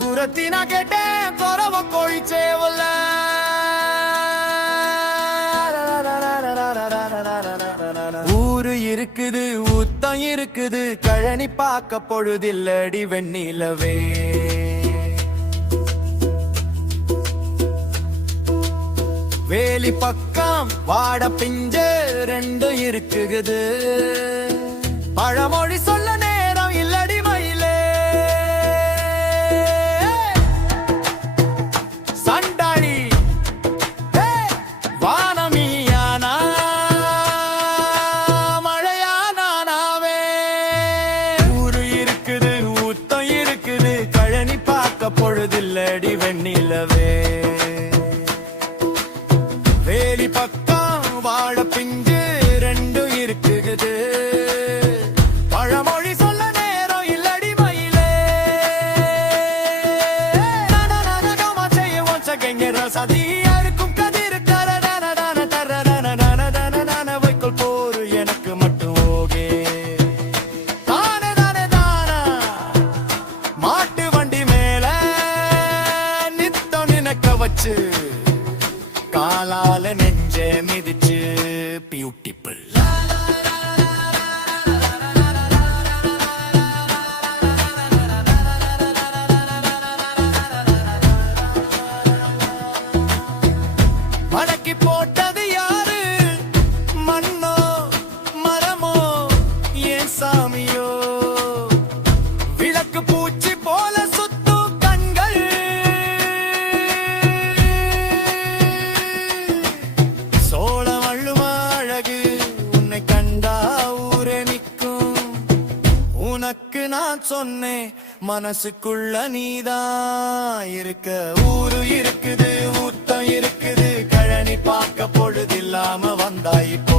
குரத்தினா கேட்டேன் குறவ கோழிச்சே உள்ள ஊரு இருக்குது ஊத்தம் இருக்குது கழனி பார்க்க பொழுதில்லடி வெண்ணிலவே வேலி பக்கம் வாட பிஞ்சு ரெண்டும் இருக்குது பழமொழி சொல்ல நேரம் இல்லடி மயிலே சண்டாளி வானமியானா மழையானாவே ஊரு இருக்குது ஊத்தம் இருக்குது கழனி பார்க்க பொழுதில்லடி வெண்ணிலவே வேலி பக்கம் வாழ பிஞ்சு ரெண்டும் இருக்குது பழமொழி சொல்ல நேரம் இல்லடி மயிலே சதியாருக்கும் கதிர் வைக்கோல் போரு எனக்கு மட்டும் ஓகே தானே தானே தானா மாட்டு வண்டி மேல நித்தம் நினைக்க வச்சு காலால நெஞ்ச மிதிச்சு பியூட்டிஃபுல் மடக்கி போட்டது யாரு மண்ணோ மரமோ ஏன் சாமியோ விளக்கு பூச்சி போல சுத்தும் கண்கள் சோழ வள்ளுவ அழகு உன்னை கண்டா ஊரே நிற்கும் உனக்கு நான் சொன்னேன் மனசுக்குள்ள நீதான் இருக்க ஊரு இருக்குது ஊத்தம் இருக்குது கழனி பார்க்க பொழுதில்லாம வந்தாய் இப்போ